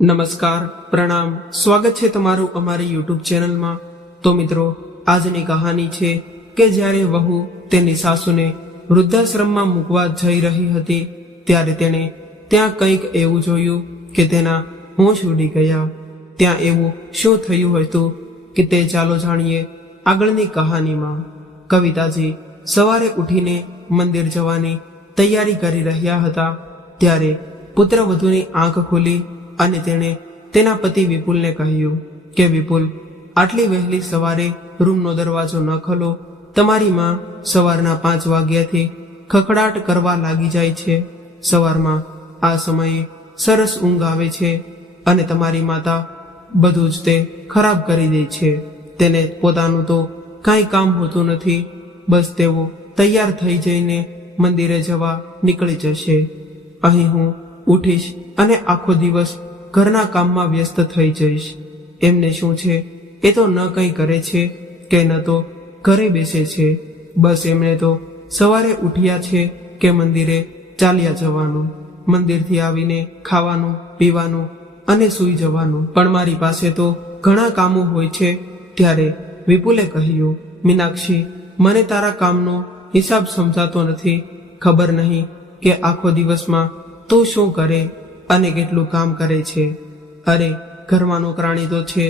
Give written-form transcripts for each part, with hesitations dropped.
નમસ્કાર, પ્રણામ, સ્વાગત છે તમારું અમારી યુટ્યુબ ચેનલમાં। તો મિત્રો, આજની કહાની છે કે જ્યારે વહુ તેની સાસુને વૃદ્ધાશ્રમમાં મૂકવા જઈ રહી હતી ત્યારે તેણે ત્યાં કંઈક એવું જોયું કે તેના હોશ ઉડી ગયા। ત્યાં એવું શું થયું હતું કે તે ચાલો જાણીએ આગળની કહાનીમાં। કવિતાજી સવારે ઉઠીને મંદિર જવાની તૈયારી કરી રહ્યા હતા ત્યારે પુત્રવધૂની આંખ ખુલી અને તેણે તેના પતિ વિપુલને કહ્યું કે વિપુલ, આટલી વહેલી સવારે રૂમનો દરવાજો ન ખોલો। તમારી માં સવારના 5 વાગ્યાથી ખખડાટ કરવા લાગી જાય છે। સવારમાં આ સમયે સરસ ઊંઘ આવે છે અને તમારી માતા બધું જ તે ખરાબ કરી દે છે। તેને પોતાનું તો કાંઈ કામ હોતું નથી, બસ તેઓ તૈયાર થઈ જઈને મંદિરે જવા નીકળી જશે। અહીં હું ઉઠીશ અને આખો દિવસ ઘરના કામમાં વ્યસ્ત થઈ જઈશ। એમને શું છે, એ તો ન કંઈ કરે છે કે ન તો ઘરે બેસે છે, બસ એમણે તો સવારે ઉઠ્યા છે કે મંદિરે ચાલ્યા જવાનું, મંદિરથી આવીને ખાવાનું પીવાનું અને સૂઈ જવાનું। પણ મારી પાસે તો ઘણા કામો હોય છે। ત્યારે વિપુલે કહ્યું, મીનાક્ષી, મને તારા કામનો હિસાબ સમજાતો નથી। ખબર નહીં કે આખો દિવસમાં તું શું કરે અને કેટલું કામ કરે છે। અરે, ઘરમાં નોકરાણી તો છે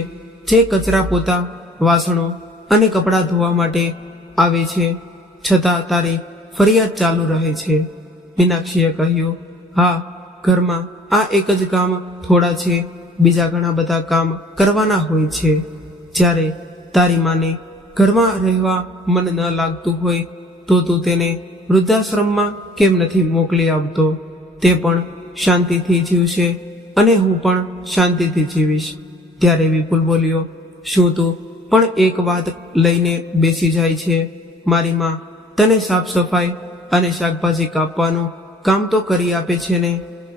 જે કચરા પોતા, વાસણો અને કપડાં ધોવા માટે આવે છે, છતાં તારી ફરિયાદ ચાલુ રહે છે। મીનાક્ષીએ કહ્યું, હા, ઘરમાં આ એક જ કામ થોડા છે, બીજા ઘણા બધા કામ કરવાના હોય છે। જ્યારે તારી માને ઘરમાં રહેવા મન ન લાગતું હોય તો તું તેને વૃદ્ધાશ્રમમાં કેમ નથી મોકલી આવતો? તે પણ શાંતિથી જીવશે અને હું પણ શાંતિથી જીવીશ। ત્યારે વિપુલ બોલ્યો, શું તું પણ એક વાત લઈને બેસી જાય છે? મારી માં તને સાફ સફાઈ અને શાકભાજી કાપવાનું કામ તો કરી આપે છે ને?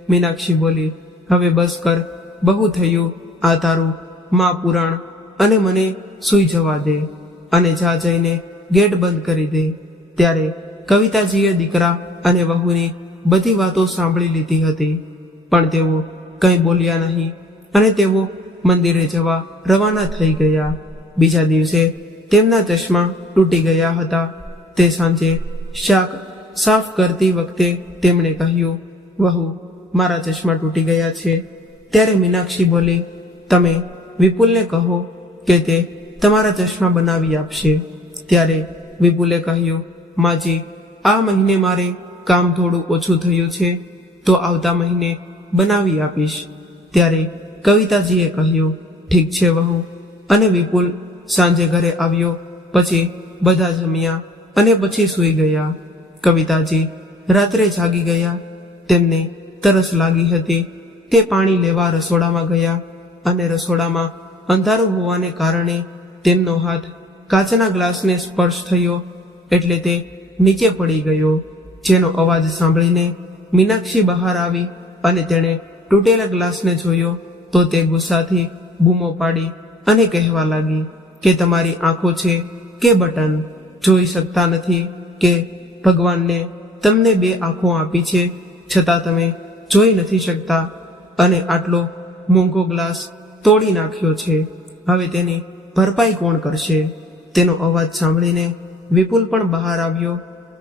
મીનાક્ષી બોલી, હવે બસ કર, બહુ થયું આ તારું માં પુરાણ, અને મને સૂઈ જવા દે અને જા જઈને ગેટ બંધ કરી દે। ત્યારે કવિતાજીએ દીકરા અને વહુની બધી વાતો સાંભળી લીધી હતી, પણ તેઓ કંઈ બોલ્યા નહીં અને તેઓ મંદિરે જવા રવાના થઈ ગયા। બીજા દિવસે તેમના ચશ્મા તૂટી ગયા હતા। તે સાંજે શાક સાફ કરતી વખતે તેમણે કહ્યું, વહુ, મારા ચશ્મા તૂટી ગયા છે। ત્યારે મીનાક્ષી બોલી, તમે વિપુલને કહો કે તે તમારા ચશ્મા બનાવી આપશે। ત્યારે વિપુલે કહ્યું, માજી, આ મહિને મારે કામ થોડું ઓછું થયું છે તો આવતા મહિને બનાવી આપીશ। ત્યારે કવિતાજીએ કહ્યું, ઠીક છે વહુ। અને વિપુલ સાંજે ઘરે આવ્યો, પછી બધા જમ્યા અને પછી સૂઈ ગયા। કવિતાજી રાત્રે જાગી ગયા। તેમને તરસ લાગી હતી। તે પાણી લેવા રસોડામાં ગયા અને રસોડામાં અંધારું હોવાને કારણે તેમનો હાથ કાચના ગ્લાસને સ્પર્શ થયો એટલે તે નીચે પડી ગયો, જેનો અવાજ સાંભળીને મીનાક્ષી બહાર આવી અને તેણે તૂટેલા ગ્લાસને જોયો તો તે ગુસ્સાથી બૂમો પાડી અને કહેવા લાગી કે તમારી આંખો છે કે બટન, જોઈ શકતા નથી કે ભગવાનને તમને 2 આંખો આપી છે છતાં તમે જોઈ નથી શકતા, અને આટલો મોંઘો ગ્લાસ તોડી નાખ્યો છે, હવે તેની ભરપાઈ કોણ કરશે? તેનો અવાજ સાંભળીને વિપુલ પણ બહાર આવ્યો।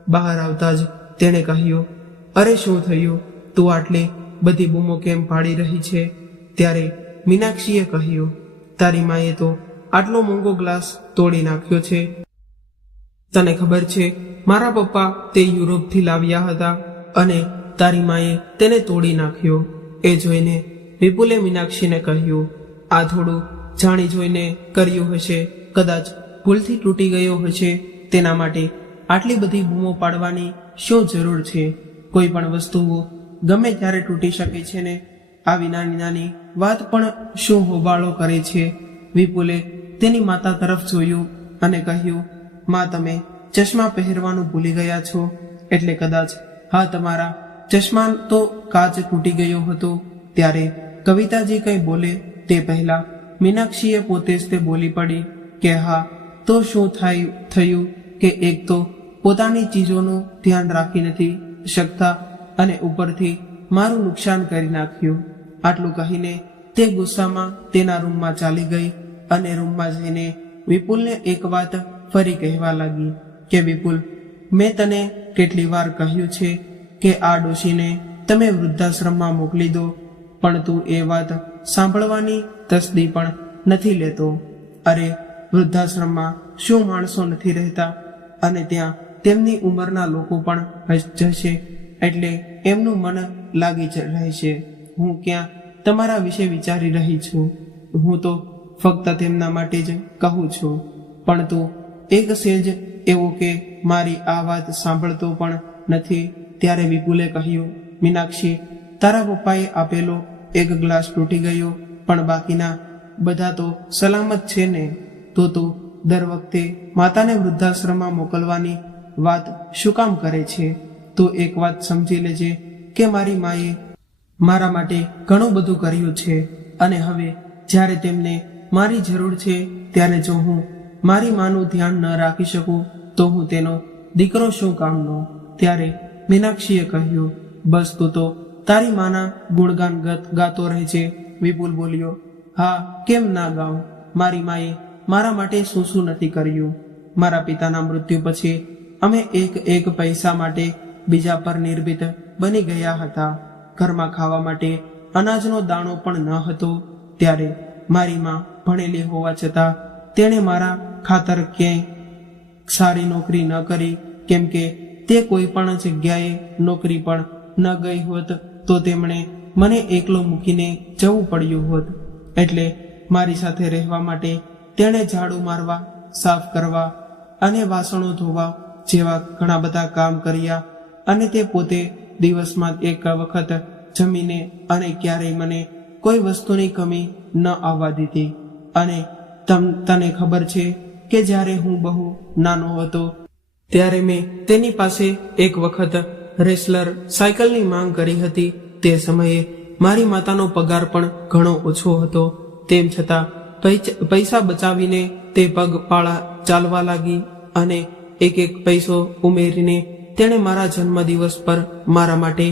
બહાર આવતા જ તેણે કહ્યું, અરે શું થયું? તું આટલી બધી બૂમો કેમ પાડી રહી છે? ત્યારે મીનાક્ષીએ કહ્યું, તારી માએ તો આટલો મોંઘો ગ્લાસ તોડી નાખ્યો છે। તને ખબર છે, મારા પપ્પા તે યુરોપથી લાવ્યા હતા અને તારી માએ તેને તોડી નાખ્યો। એ જોઈને વિપુલે મીનાક્ષીને કહ્યું, આ થોડું જાણી જોઈને કર્યું હશે, કદાચ ભૂલથી તૂટી ગયો હશે, તેના માટે આટલી બધી બૂમો પાડવાની શું જરૂર છે? કોઈ પણ વસ્તુઓ ગમે ત્યારે તૂટી શકે છે ને? આવી નાની નાની વાત પણ શું હોબાળો કરે છે? વિપુલે તેની માતા તરફ જોયું અને કહ્યું, માં, તમે ચશ્મા પહેરવાનું ભૂલી ગયા છો એટલે કદાચ હા, તમારા ચશ્મા તો કાચ તૂટી ગયો હતો। ત્યારે કવિતાજી કંઈ બોલે તે પહેલા મીનાક્ષીએ પોતે જ તે બોલી પડી કે હા, તો શું થયું કે એક તો પોતાની ચીજોનું ધ્યાન રાખી નથી શકતા અને ઉપરથી મારું નુકસાન કરી નાખ્યું। આટલું કહીને તે ગુસ્સામાં તેના રૂમમાં ચાલી ગઈ અને રૂમમાં જઈને વિપુલને એક વાત ફરી કહેવા લાગી કે વિપુલ, મેં તને કેટલી વાર કહ્યું છે કે આ ડોશીને તમે વૃદ્ધાશ્રમમાં મોકલી દો, પણ તું એ વાત સાંભળવાની તસ્દી પણ નથી લેતો. અરે, વૃદ્ધાશ્રમમાં શું માણસો નથી રહેતા? અને ત્યાં તેમની ઉંમરના લોકો પણ જશે એટલે એમનું મન લાગી રહેશે. હું ક્યાં તમારા વિશે વિચારી રહી છું? હું તો ફક્ત તેમના માટે જ કહું છું. પણ તું એક સેજ એવો કે મારી આ વાત સાંભળતો પણ નથી. ત્યારે વિપુલે કહ્યું, મીનાક્ષી, તારા પપ્પાએ આપેલો એક ગ્લાસ તૂટી ગયો, પણ બાકીના બધા તો સલામત છે ને? તો તું દર વખતે માતાને વૃદ્ધાશ્રમમાં મોકલવાની વાત શું કામ કરે છે? તું એક વાત સમજી લેજે કે મારી માએ મારા માટે ઘણું બધું કર્યું છે, અને હવે જ્યારે તેમને મારી જરૂર છે ત્યારે જો હું મારી માનું ધ્યાન ન રાખી શકું તો હું તેનો દીકરો શું કામનો? ત્યારે મીનાક્ષીએ કહ્યું, બસ તું તો તારી માના ગુણગાન ગાતો રહેજે. વિપુલ બોલ્યો, હા, કેમ ના ગાઉં? મારી માએ મારા માટે શું શું નથી કર્યું. મારા પિતાના મૃત્યુ પછી અમે એક પૈસા માટે બીજા પર નિર્ભીત બની ગયા હતા. ઘરમાં ખાવા માટે અનાજનો દાણો પણ ન હતો. ત્યારે મારી માં ભણેલી હોવા છતાં તેણે મારા ખાતર ક્યાંય સારી નોકરી ન કરી, કેમ કે તે કોઈ પણ જગ્યાએ નોકરી પણ ન ગઈ હોત તો તેમણે મને એકલો મૂકીને જવું પડ્યું હોત. એટલે મારી સાથે રહેવા માટે તેણે ઝાડુ મારવા, સાફ કરવા અને વાસણો ધોવા જેવા ઘણા બધા કામ કર્યા. અને તે પોતે દિવસમાં એક વખત જમીને અને ક્યારેય મને કોઈ વસ્તુની કમી ન આવવા દીધી. અને તને ખબર છે કે જ્યારે હું બહુ નાનો હતો ત્યારે મેં તેની પાસે એક વખત રેસલર સાયકલની માંગ કરી હતી. તે સમયે મારી માતાનો પગાર પણ ઘણો ઓછો હતો. તેમ છતાં પૈસા બચાવીને તે પગપાળા ચાલવા લાગી અને એક પૈસો ઉમેરીને તેણે મારા જન્મદિવસ પર મારા માટે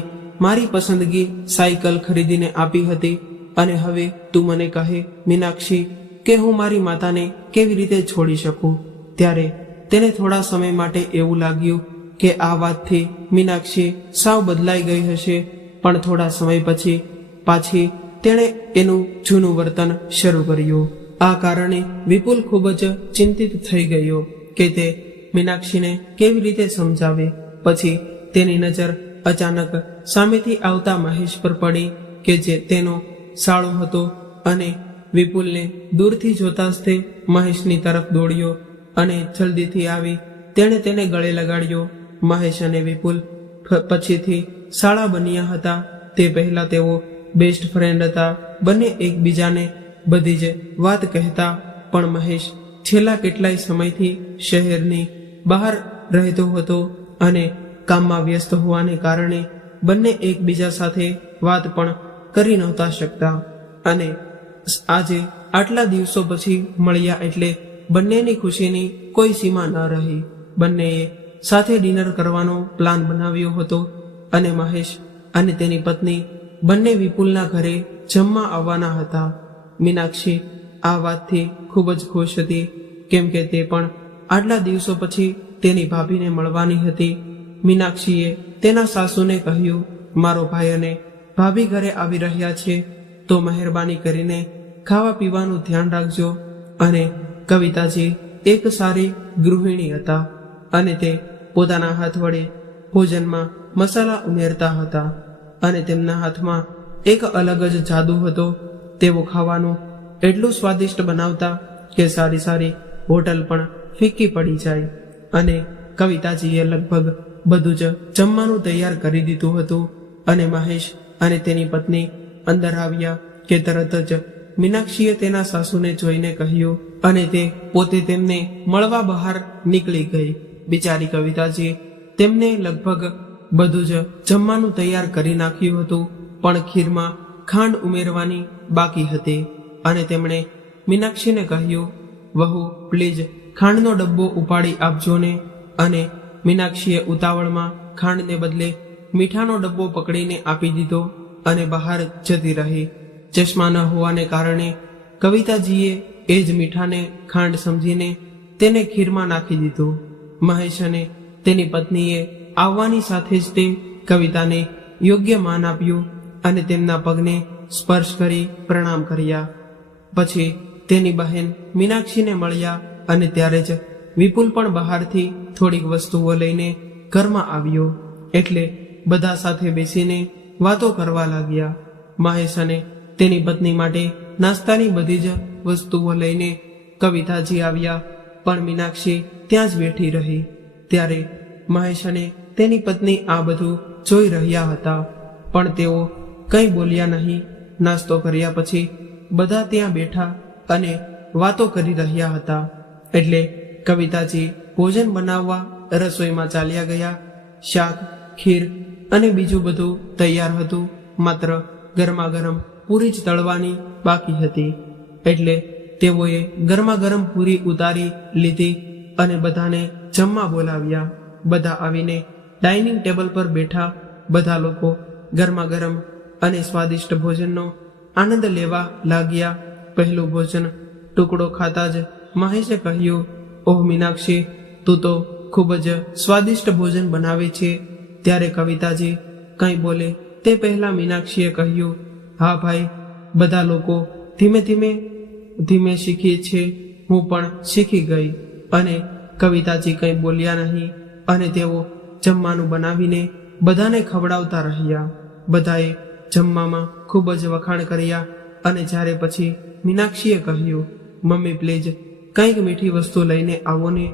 મારી પસંદગી સાયકલ ખરીદીને આપી હતી. અને હવે તું મને કહે, મીનાક્ષી, કે હું મારી માતાને કેવી રીતે છોડી શકું? ત્યારે તેને થોડા સમય માટે એવું લાગ્યું કે આ વાતથી મીનાક્ષી સાવ બદલાઈ ગઈ હશે, પણ થોડા સમય પછી પાછી તેણે એનું જૂનું વર્તન શરૂ કર્યું. આ કારણે વિપુલ ખૂબ જ ચિંતિત થઈ ગયો કે તે મીનાક્ષીને કેવી રીતે સમજાવે. પછી તેની નજર અચાનક સામેથી આવતા મહેશ પર પડી કે જે તેનો સાળો હતો, અને વિપુલને દૂરથી જોતા જ તે મહેશની તરફ દોડ્યો અને જલ્દીથી આવી તેણે તેને ગળે લગાડ્યો. મહેશ અને વિપુલ પછીથી સાળા બન્યા હતા. તે પહેલા તેઓ બેસ્ટ ફ્રેન્ડ હતા. બંને એકબીજાને બધી જ વાત કહેતા. પણ મહેશ છેલ્લા કેટલાય સમયથી શહેરની બહાર રહેતો હતો અને કામમાં વ્યસ્ત હોવાને કારણે બંને એકબીજા સાથે વાત પણ કરી નહોતા શકતા. અને આજે આટલા દિવસો પછી મળ્યા એટલે બંનેની ખુશીની કોઈ સીમા ન રહી. બંનેએ સાથે ડિનર કરવાનો પ્લાન બનાવ્યો હતો અને મહેશ અને તેની પત્ની બંને વિપુલના ઘરે જમવા આવવાના હતા. મીનાક્ષી આ વાતથી ખૂબ જ ખુશ હતી, કેમ કે તે પણ આટલા દિવસો પછી તેની ભાભીને મળવાની હતી. મીનાક્ષીએ તેના સાસુને કહ્યું, મારો ભાઈ અને ભાભી ઘરે આવી રહ્યા છે, તો મહેરબાની કરીને ખાવા પીવાનું ધ્યાન રાખજો. અને કવિતાજી એક સારી ગૃહિણી હતા અને તે પોતાના હાથ વડે ભોજનમાં મસાલા ઉમેરતા હતા અને તેમના હાથમાં એક અલગ જ જાદુ હતો. તેઓ ખાવાનું એટલું સ્વાદિષ્ટ બનાવતા કે સારી સારી હોટલ પણ ફીકી પડી જાય. અને કવિતાજીએ લગભગ બધું જ જમવાનું તૈયાર કરી દીધું હતું અને મહેશ અને તેની પત્ની અંદર આવ્યા કે તરત જ મીનાક્ષીએ તેના સાસુને જોઈને કહ્યું અને તે પોતે તેમને મળવા બહાર નીકળી ગઈ. બિચારી કવિતાજી તેમને લગભગ બધું જ જમવાનું તૈયાર કરી નાખ્યું હતું, પણ ખીરમાં ખાંડ ઉમેરવાની બાકી હતી. અને તેમણે મીનાક્ષીને કહ્યું, વહુ પ્લીઝ ખાંડનો ડબ્બો ઉપાડી આપજો ને. અને મીનાક્ષીએ ઉતાવળમાં ખાંડને બદલે મીઠાનો ડબ્બો પકડીને આપી દીધો અને બહાર જતી રહી. ચશ્મા ન હોવાને કારણે કવિતાજીએ એ જ મીઠાને ખાંડ સમજીને તેને ખીરમાં નાખી દીધું. મહેશ અને તેની પત્નીએ આવવાની સાથે જ તે કવિતાને યોગ્ય માન આપ્યું અને તેમના પગને સ્પર્શ કરી પ્રણામ કર્યા. પછી તેની બહેન મીનાક્ષીને મળ્યા અને ત્યારે જ વિપુલ પણ બહારથી થોડીક વસ્તુઓ લઈને ઘરમાં આવ્યો. એટલે બધા સાથે બેસીને વાતો કરવા લાગ્યા. મહેશ અને તેની પત્ની માટે નાસ્તાની બધી જ વસ્તુઓ લઈને કવિતાજી આવ્યા, પણ મીનાક્ષી ત્યાં જ બેઠી રહી. ત્યારે મહેશ અને તેની પત્ની આ બધું જોઈ રહ્યા હતા, પણ તેઓ કંઈ બોલ્યા નહીં. નાસ્તો કર્યા પછી બધા ત્યાં બેઠા અને વાતો કરી રહ્યા હતા. એટલે કવિતાજી ભોજન બનાવવા રસોઈમાં ચાલ્યા ગયા. શાક, ખીર અને બીજું બધું તૈયાર હતું, માત્ર ગરમા ગરમ પૂરી જ તળવાની બાકી હતી. એટલે તેઓએ ગરમા ગરમ પૂરી ઉતારી લીધી અને બધાને જમવા બોલાવ્યા. બધા આવીને ડાઇનિંગ ટેબલ પર બેઠા. બધા લોકો ગરમા ગરમ અને સ્વાદિષ્ટ ભોજનનો આનંદ લેવા લાગ્યા. પહેલું ભોજન ટુકડો ખાતા જ મહેશે કહ્યું, ઓહ મીનાક્ષી, તું તો ખૂબ જ સ્વાદિષ્ટ ભોજન બનાવે છે. ત્યારે કવિતાજી કંઈ બોલે તે પહેલા મીનાક્ષીએ કહ્યું, હા ભાઈ, બધા લોકો ધીમે ધીમે શીખીએ છે, હું પણ શીખી ગઈ. અને કવિતાજી કંઈ બોલ્યા નહીં અને તેઓ જમવાનું બનાવીને બધાને ખવડાવતા રહ્યા. બધાએ જમવામાં ખૂબ જ વખાણ કર્યા અને જ્યારે પછી મીનાક્ષીએ કહ્યું, મમ્મી પ્લીઝ કંઈક મીઠી વસ્તુ લઈને આવો ને.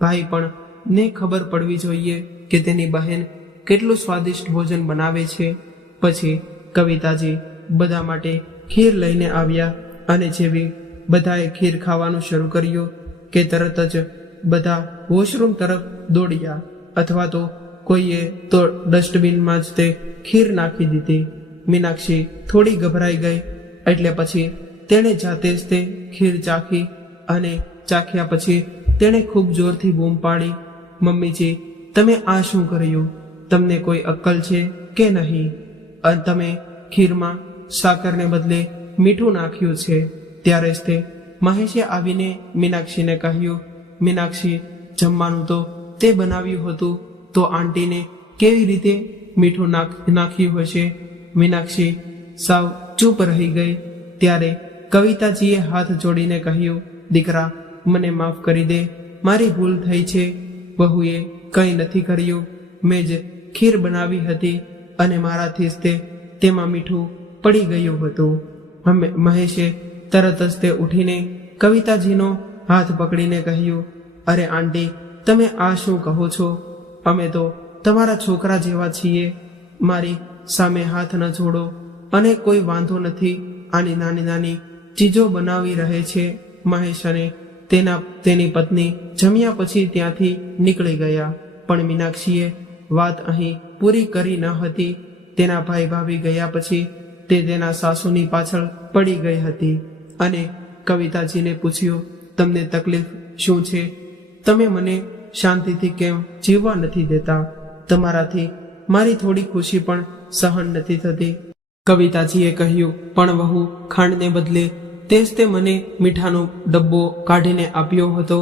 ભાઈ પણ ને ખબર પડવી જોઈએ કે તેની બહેન કેટલું સ્વાદિષ્ટ ભોજન બનાવે છે. પછી કવિતાજી બધા માટે ખીર લઈને આવ્યા અને જેવી બધાએ ખીર ખાવાનું શરૂ કર્યું કે તરત જ બધા વોશરૂમ તરફ દોડ્યા, અથવા તો કોઈએ તો ડસ્ટબિનમાં જ તે ખીર નાખી દીધી. મીનાક્ષી થોડી ગભરાઈ ગઈ, એટલે પછી તેણે જાતે જ તે ખીર ચાખી અને ચાખ્યા પછી તેણે ખૂબ જોરથી બૂમ પાડી, મમ્મીજી, તમે આ શું કર્યું? તમને કોઈ અક્કલ છે કે નહીં? અને તમે ખીરમાં સાકરને બદલે મીઠું નાખ્યું છે. ત્યારે જ તે મહેશે આવીને મીનાક્ષીને કહ્યું, મીનાક્ષી, જમવાનું તો તે બનાવ્યું હતું, તો આંટીને કેવી રીતે મીઠું નાખ્યું હશે? મીનાક્ષી સાવ ચૂપ રહી ગઈ. ત્યારે કવિતાજીએ હાથ જોડીને કહ્યું, દીકરા, મને માફ કરી દે, મારી ભૂલ થઈ છે. બહુએ કંઈ નથી કર્યું, મેં જ ખીર બનાવી હતી અને મારાથી જ તેમાં મીઠું પડી ગયું હતું. મહેશે તરત જ તે ઉઠીને કવિતાજીનો હાથ પકડીને કહ્યું, અરે આંટી, તમે આ શું કહો છો? અમે તો તમારા છોકરા જેવા છીએ. મારી સામે હાથ ન જોડો. અને કોઈ વાંધો નથી, આની નાની નાની ચીજો બનાવી રહે છે. મહેશ અને તેની પત્ની જમ્યા પછી ત્યાંથી નીકળી ગયા. પણ મીનાક્ષીએ વાત અહીં પૂરી કરી ન હતી. તેના ભાઈ ભાભી ગયા પછી તે તેના સાસુની પાછળ પડી ગઈ હતી અને કવિતાજીને પૂછ્યું, તમને તકલીફ શું છે? તમે મને શાંતિથી કેમ જીવવા નથી દેતા? તમારાથી મારી થોડી ખુશી પણ સહન નથી થતી. કવિતાજીએ કહ્યું, પણ વહુ, ખાંડને બદલે તે જ તે મને મીઠાનો ડબ્બો કાઢીને આપ્યો હતો.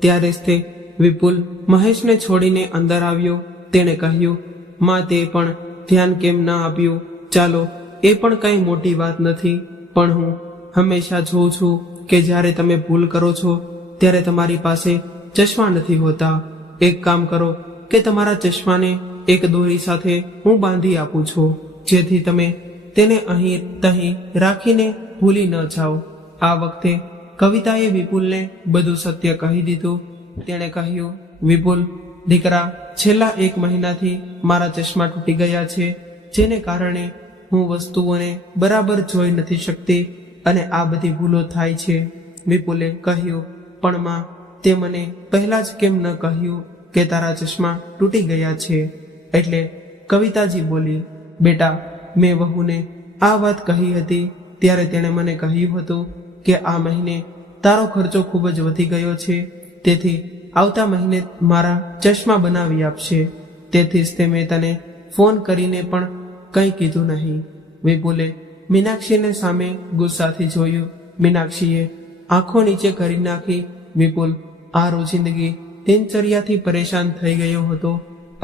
ત્યારે જ તે વિપુલ મહેશને છોડીને અંદર આવ્યો. તેણે કહ્યું, માં, તે પણ ધ્યાન કેમ ન આપ્યું? ચાલો, એ પણ કંઈ મોટી વાત નથી, પણ હું હંમેશા જોઉં છું કે જ્યારે તમે ભૂલ કરો છો ત્યારે તમારી પાસે ચશ્મા નથી હોતા. એક કામ કરો કે તમારા ચશ્માને એક દોરી સાથે હું બાંધી આપું છું, જેથી તમે તેને અહીં તહીં રાખીને ભૂલી ન જાઓ. આ વખતે કવિતાએ વિપુલને બધું સત્ય કહી દીધું. તેણે કહ્યું, વિપુલ દીકરા, છેલ્લા 1 મહિનાથી મારા ચશ્મા તૂટી ગયા છે, જેને કારણે હું વસ્તુઓને બરાબર જોઈ નથી શકતી અને આ બધી ભૂલો થાય છે. વિપુલે કહ્યું, પણ માં, તે મને પહેલા જ કેમ ન કહ્યું કે તારા ચશ્મા તૂટી ગયા છે? એટલે કવિતાજી બોલી, બેટા, મેં વહુને આ વાત કહી હતી ત્યારે તેણે મને કહ્યું હતું કે આ મહિને તારો ખર્ચો ખૂબ જ વધી ગયો છે, તેથી આવતા મહિને મારા ચશ્મા બનાવી આપશે. તેથી જ તે મેં તને ફોન કરીને પણ કંઈ કીધું નહીં. વિપુલે મીનાક્ષીને સામે ગુસ્સાથી જોયું. મીનાક્ષીએ આંખો નીચે કરી નાખી. વિપુલ આ રોજિંદગી દિનચર્યાથી પરેશાન થઈ ગયો હતો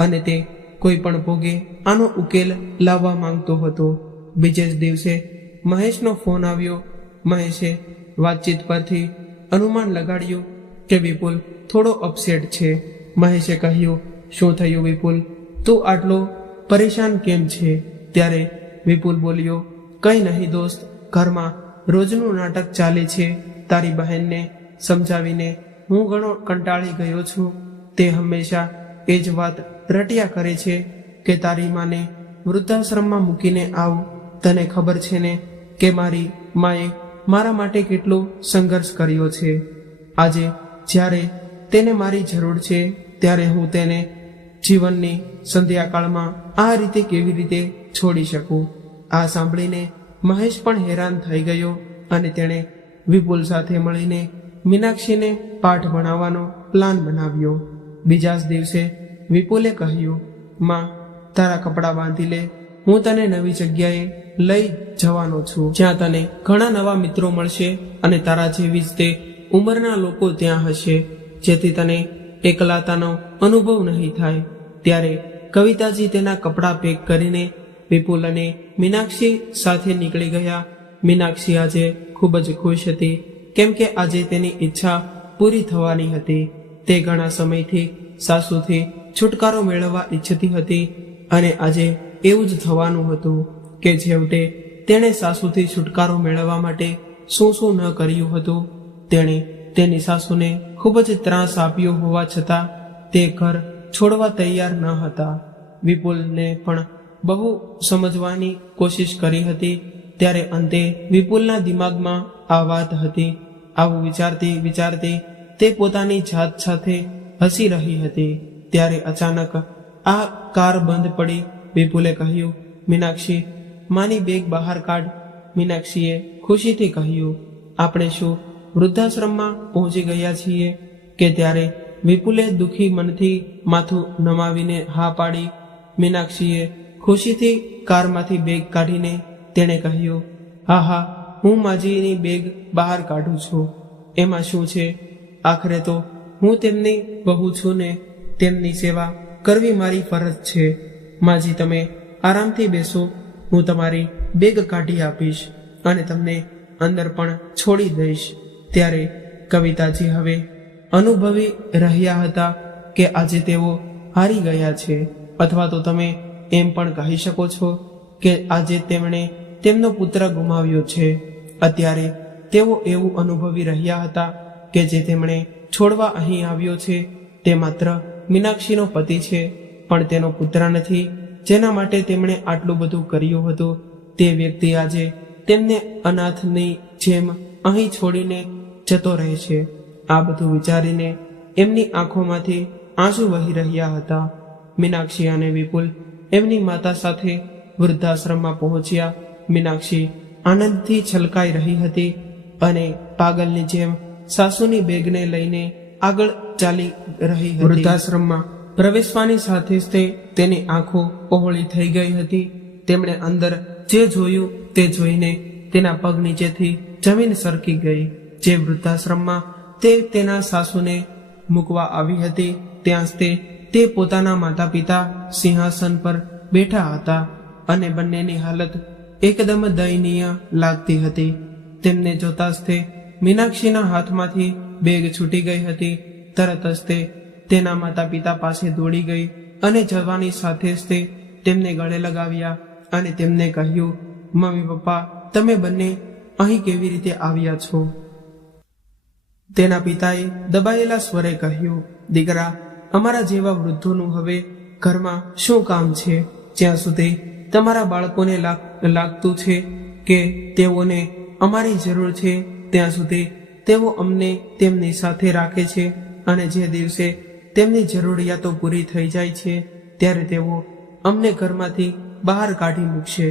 અને તે કોઈ પણ ભોગે આનો ઉકેલ લાવવા માંગતો હતો. બીજે જ દિવસે મહેશનો ફોન આવ્યો. મહેશે વાતચીત પરથી અનુમાન લગાડ્યું કે વિપુલ થોડો અપસેટ છે. મહેશે કહ્યું, શું થયું વિપુલ, તું આટલો પરેશાન કેમ છે? ત્યારે વિપુલ બોલ્યો, કંઈ નહીં દોસ્ત, ઘરમાં રોજનું નાટક ચાલે છે. તારી બહેનને સમજાવીને હું ઘણો કંટાળી ગયો છું. તે હંમેશા એ જ વાત રટ્યા કરે છે કે તારી માને વૃદ્ધાશ્રમમાં મૂકીને આવ. તને ખબર છે ને કે મારી માએ મારા માટે કેટલો સંઘર્ષ કર્યો છે. આજે જ્યારે તેને મારી જરૂર છે ત્યારે હું તેને જીવનની સંધ્યાકાળમાં આ રીતે કેવી રીતે છોડી શકું? આ સાંભળીને મહેશ પણ હેરાન થઈ ગયો અને તેણે વિપુલ સાથે મળીને મીનાક્ષીને પાઠ ભણાવવાનો પ્લાન બનાવ્યો. બીજા જ દિવસે વિપુલે કહ્યું, માં તારા કપડાં બાંધી લે, હું તને નવી જગ્યાએ લઈ જવાનો છું જ્યાં તને ઘણા નવા મિત્રો મળશે અને તારા જેવી જ તે ઉંમરના લોકો ત્યાં હશે, જેથી તને એકલાતાનો અનુભવ નહીં થાય. ત્યારે કવિતાજી તેના કપડાં પેક કરીને વિપુલ અને મીનાક્ષી સાથે નીકળી ગયા. મીનાક્ષી આજે ખૂબ જ ખુશ હતી, કેમ કે આજે તેની ઈચ્છા પૂરી થવાની હતી. તે ઘણા સમયથી સાસુથી છુટકારો મેળવવા ઈચ્છતી હતી અને આજે એવું જ થવાનું હતું કે છેવટે તેણે સાસુથી છુટકારો મેળવવા માટે શું શું ન કર્યું હતું. તેણે તેની સાસુને ખૂબ જ ત્રાસ આપ્યો હોવા છતાં તે ઘર છોડવા તૈયાર ન હતા. વિપુલને પણ બહુ સમજવાની કોશિશ કરી હતી. ત્યારે અંતે વિપુલના દિમાગમાં આ વાત હતી. આવું વિચારતી વિચારતી તે પોતાની જાત સાથે હસી રહી હતી. ત્યારે અચાનક આ કાર બંધ પડી. વિપુલે કહ્યું, મીનાક્ષી માની બેગ બહાર કાઢ. મીનાક્ષીએ ખુશીથી કહ્યું, આપણે શું વૃદ્ધાશ્રમમાં પહોંચી ગયા છીએ કે? ત્યારે વિપુલે દુઃખી મનથી માથું નમાવીને હા પાડી. મીનાક્ષીએ ખુશીથી કારમાંથી બેગ કાઢીને તેણે કહ્યું, હા હા, હું માજીની બેગ બહાર કાઢું છું, એમાં શું છે? આખરે તો હું તેમની બહુ છું ને, તેમની સેવા કરવી મારી ફરજ છે. માજી તમે આરામથી બેસો, હું તમારી બેગ કાઢી આપીશ અને તમને અંદર પણ છોડી દઈશ. ત્યારે કવિતાજી હવે અનુભવી રહ્યા હતા કે આજે તેઓ હારી ગયા છે, અથવા તો તમે એમ પણ કહી શકો છો કે આજે તેમણે તેમનો પુત્ર ગુમાવ્યો છે. અત્યારે તેઓ એવું અનુભવી રહ્યા હતા કે જે તેમણે છોડવા અહીં આવ્યો છે તે માત્ર મીનાક્ષીનો પતિ છે, પણ તેનો પુત્ર નથી. જેના માટે તેમણે આટલું બધું કર્યું હતું તે વ્યક્તિ આજે તેમને અનાથની જેમ અહીં છોડીને જતો રહે છે. આ બધું વિચારીને એમની આંખોમાંથી આંસુ વહી રહ્યા હતા. મીનાક્ષી અને વિપુલ એમની માતા સાથે વૃદ્ધાશ્રમમાં પહોંચ્યા. મીનાક્ષી આનંદથી છલકાઈ રહી હતી અને પાગલની જેમ સાસુની બેગને લઈને આગળ ચાલી રહી હતી. વૃદ્ધાશ્રમમાં પ્રવેશવાની સાથે જ તેની આંખો પહોળી થઈ ગઈ હતી. તેમણે અંદર જે જોયું તે જોઈને તેના પગ નીચેથી જમીન સરકી ગઈ. જે વૃદ્ધાશ્રમમાં તે તેના સાસુને મૂકવા આવી હતી ત્યાં જ તે પોતાના માતા પિતા સિંહાસન પર બેઠા હતા અને બંનેની હાલત એકદમ દયનીય લાગતી હતી. તેમને જોતા જ તે મીનાક્ષીના હાથમાંથી બેગ છૂટી ગઈ હતી. તરત જ તે તેના માતા પિતા પાસે દોડી ગઈ અને જવાની સાથે જ તે તેમને ગળે લગાવ્યા અને તેમને કહ્યું, મમ્મી પપ્પા તમે બંને અહીં કેવી રીતે આવ્યા છો? તેના પિતાએ દબાયેલા સ્વરે કહ્યું, દીકરા, અમારા જેવા વૃદ્ધોનું હવે ઘરમાં શું કામ છે? જ્યાં સુધી તમારા બાળકોને લાગતું છે કે તેઓને અમારી જરૂર છે ત્યાં સુધી તેઓ અમને તેમની સાથે રાખે છે અને જે દિવસે તેમની જરૂરિયાતો પૂરી થઈ જાય છે ત્યારે તેઓ અમને ઘરમાંથી બહાર કાઢી મૂકશે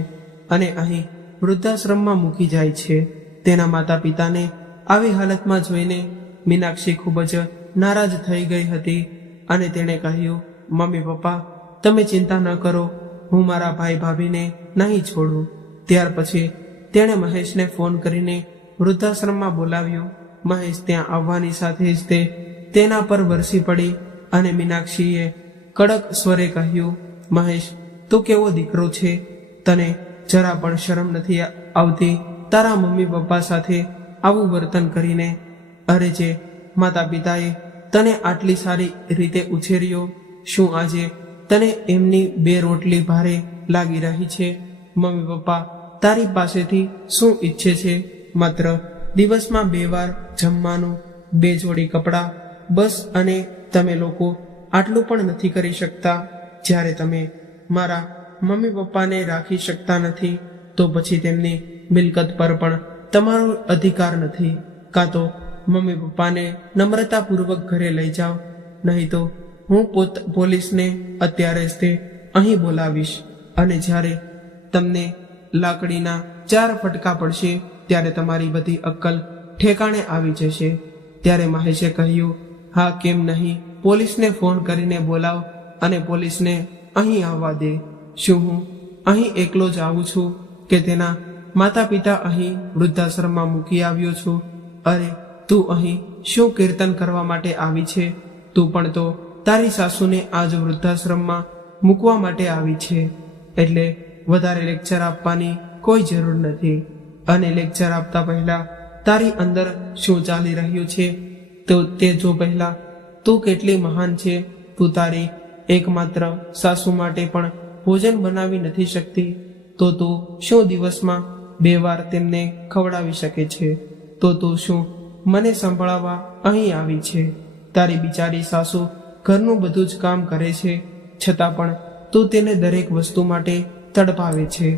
અને અહીં વૃદ્ધાશ્રમમાં મૂકી જાય છે. તેના માતા પિતાને આવી હાલતમાં જોઈને મીનાક્ષી ખૂબ જ નારાજ થઈ ગઈ હતી અને તેણે કહ્યું, મમ્મી પપ્પા તમે ચિંતા ન કરો, હું મારા ભાઈ ભાભીને નહીં છોડું. ત્યાર પછી તેણે મહેશને ફોન કરીને વૃદ્ધાશ્રમમાં બોલાવ્યો. મહેશ ત્યાં આવવાની સાથે જ તે તેના પર વરસી પડી અને મીનાક્ષીએ કડક સ્વરે કહ્યું, મહેશ, તું કેવો દીકરો છે? તને જરા પણ શરમ નથી આવતી તારા મમ્મી પપ્પા સાથે આવું વર્તન કરીને? અરે જે માતા પિતાએ તને આટલી સારી રીતે ઉછેર્યો, શું આજે તને એમની 2 રોટલી ભારે લાગી રહી છે? મમ્મી પપ્પા તારી પાસેથી શું ઈચ્છે છે? માત્ર દિવસમાં 2 વાર જમવાનું, 2 જોડી કપડાં, બસ. અને તમે લોકો આટલું પણ નથી કરી શકતા? જ્યારે તમે મારા મમ્મી પપ્પાને રાખી શકતા નથી તો પછી તેમની મિલકત પર પણ તમારો અધિકાર નથી. કાં તો મમ્મી પપ્પાને નમ્રતાપૂર્વક ઘરે લઈ જાઓ, નહીં તો હું પોલીસને અત્યારે જ તે અહીં બોલાવીશ અને જ્યારે તમને લાકડીના 4 ફટકા પડશે ત્યારે તમારી બધી અક્કલ ઠેકાણે આવી જશે. ત્યારે મહેશે કહ્યું, હા કેમ નહીં, પોલીસને ફોન કરીને બોલાવ અને પોલીસને અહીં આવવા દે. શું હું અહીં એકલો જ આવું છું કે તેના માતા પિતા અહીં વૃદ્ધાશ્રમમાં મૂકી આવ્યો છું? અરે તું અહીં શું કીર્તન કરવા માટે આવી છે? તું પણ તો તારી સાસુને આજ વૃદ્ધાશ્રમમાં મૂકવા માટે આવી છે, એટલે વધારે લેક્ચર આપવાની કોઈ જરૂર નથી. અને લેક્ચર આપતા પહેલા તારી અંદર શું ચાલી રહ્યું છે તો તે જો પહેલા તું કેટલી મહાન છે. તું તારી એકમાત્ર સાસુ માટે પણ ભોજન બનાવી નથી શકતી, તો તું શું દિવસમાં 2 વાર તેમને ખવડાવી શકે છે? તો તું શું મને સંભળાવવા અહીં આવી છે? તારી બિચારી સાસુ ઘરનું બધું જ કામ કરે છે, છતાં પણ તું તેને દરેક વસ્તુ માટે તડપાવે છે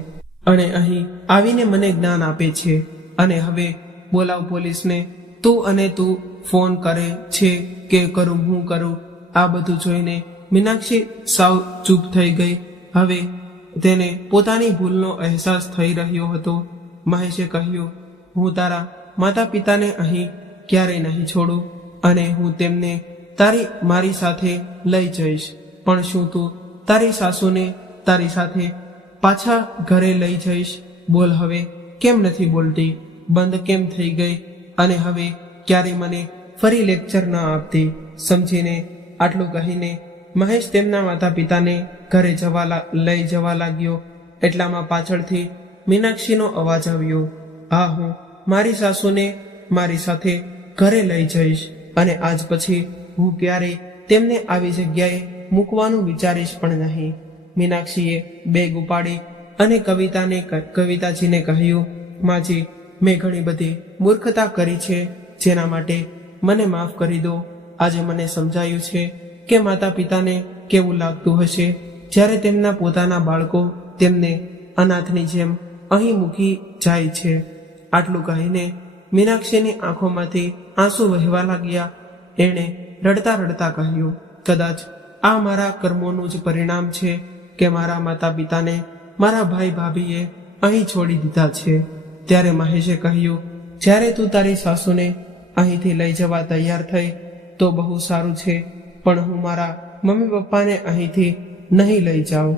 અને અહીં આવીને મને જ્ઞાન આપે છે. અને હવે બોલાવ પોલીસને. તું ફોન કરે છે કે કરું હું કરું? આ બધું જોઈને મીનાક્ષી સાવ ચૂપ થઈ ગઈ. હવે તેને પોતાની ભૂલનો અહેસાસ થઈ રહ્યો હતો. મહેશે કહ્યું, હું તારા માતા પિતાને અહીં ક્યારેય નહીં છોડું અને હું તેમને મારી સાથે લઈ જઈશ. પણ શું તું તારી સાસુને તારી સાથે પાછા ઘરે લઈ જઈશ? બોલ હવે, કેમ નથી બોલતી? બંધ કેમ થઈ ગઈ? અને હવે ક્યારે મને ફરી લેક્ચર ન આપતી? સમજીને આટલું કહીને મહેશ તેમના માતા પિતાને ઘરે લઈ જવા લાગ્યો. એટલામાં પાછળથી મીનાક્ષીનો અવાજ આવ્યો, હા, હું મારી સાસુને મારી સાથે ઘરે લઈ જઈશ અને આજ પછી હું ક્યારેય તેમને આવી જગ્યાએ મૂકવાનું વિચારીશ પણ નહીં. મીનાક્ષીએ બેગ ઉપાડી અને કવિતાજીને કહ્યું, માજી, મેં ઘણી બધી મૂર્ખતા કરી છે, જેના માટે મને માફ કરી દો. આજે મને સમજાયું છે કે માતા પિતાને કેવું લાગતું હશે જ્યારે તેમના પોતાના બાળકો તેમને અનાથની જેમ અહીં મૂકી જાય છે. આટલું કહીને મીનાક્ષીની આંખોમાંથી આંસુ વહેવા લાગ્યા. એણે રડતા રડતા કહ્યું, કદાચ આ મારા કર્મોનું જ પરિણામ છે કે મારા માતા પિતાને મારા ભાઈ ભાભીએ અહીં છોડી દીધા છે. ત્યારે મહેશે કહ્યું, જ્યારે તું તારી સાસુને અહીંથી લઈ જવા તૈયાર થઈ તો બહુ સારું છે, પણ હું મારા મમ્મી પપ્પાને અહીંથી નહીં લઈ જાઉં.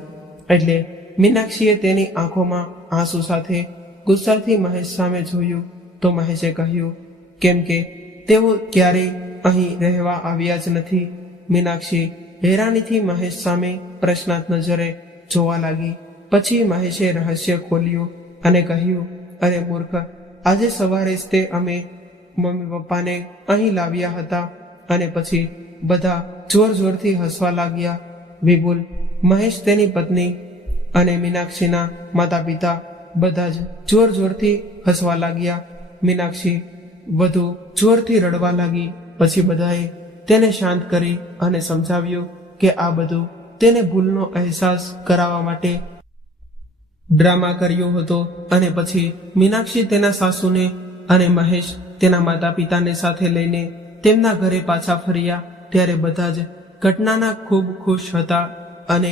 એટલે મીનાક્ષીએ તેની આંખોમાં આંસુ સાથે ગુસ્સાથી મહેશ સામે જોયું તો મહેશે કહ્યું, કેમ કે તેઓ ક્યારેય અહીં રહેવા આવ્યા જ નથી. મીનાક્ષી હેરાનીથી મહેશ સામે પ્રશ્નાર્થ નજરે જોવા લાગી. પછી મહેશે રહસ્ય ખોલ્યું અને કહ્યું, અરે મૂર્ખ, આજે સવારે જ તે અમે મમ્મી પપ્પાને અહીં લાવ્યા હતા. અને પછી બધા જોર જોરથી હસવા લાગ્યા. વિપુલ, મહેશ, તેની પત્ની અને મીનાક્ષીના માતા પિતા બધા જ જોર જોરથી હસવા લાગ્યા. મીનાક્ષી વધુ જોરથી રડવા લાગી. પછી બધાએ તેને શાંત કરી અને સમજાવ્યું કે આ બધું તેને ભૂલનો અહેસાસ કરાવવા માટે ડ્રામા કર્યો હતો. અને પછી મીનાક્ષી તેના સાસુને અને મહેશ તેના માતા પિતાને સાથે લઈને તેમના ઘરે પાછા ફર્યા. ત્યારે બધા જ ઘટનાના ખૂબ ખુશ હતા અને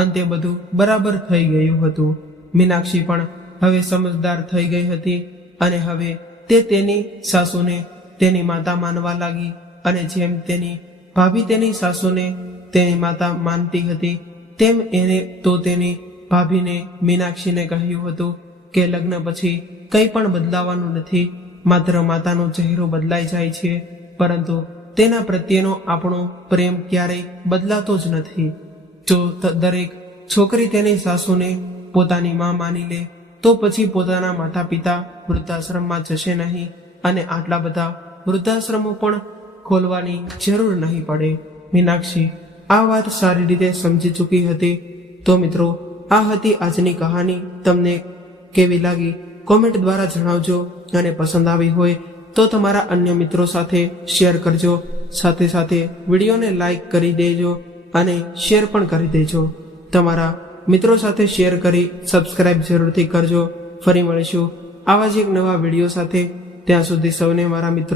અંતે બધું બરાબર થઈ ગયું હતું. મીનાક્ષી પણ હવે સમજદાર થઈ ગઈ હતી અને હવે તે તેની સાસુને તેની માતા માનવા લાગી. અને જેમ તેની ભાભી તેની સાસુને તેની માતા માનતી હતી તેમ એને તો તેની ભાભીને મીનાક્ષીને કહ્યું હતું કે લગ્ન પછી કંઈ પણ બદલાવાનું નથી. માત્ર માતાનો ચહેરો બદલાઈ જાય છે, પરંતુ તેના પ્રત્યેનો આપણો પ્રેમ ક્યારેય બદલાતો જ નથી. જો દરેક છોકરી તેની સાસુને પોતાની માં માની લે તો પછી પોતાના માતા પિતા વૃદ્ધાશ્રમમાં જશે નહીં, અને આટલા બધા વૃદ્ધાશ્રમો પણ ખોલવાની જરૂર નહીં પડે. મીનાક્ષી આ વાત સારી રીતે સમજી ચૂકી હતી. તો મિત્રો, આ હતી આજની કહાની. તમને કેવી લાગી કોમેન્ટ દ્વારા જણાવજો, અને પસંદ આવી હોય તો તમારા અન્ય મિત્રો સાથે શેર કરજો. સાથે સાથે વિડીયોને લાઈક કરી દેજો અને શેર પણ કરી દેજો. તમારા મિત્રો સાથે શેર કરી સબસ્ક્રાઇબ જરૂરથી કરજો. ફરી મળીશું આવા જ એક નવા વિડીયો સાથે. ત્યાં સુધી સૌને મારા મિત્રો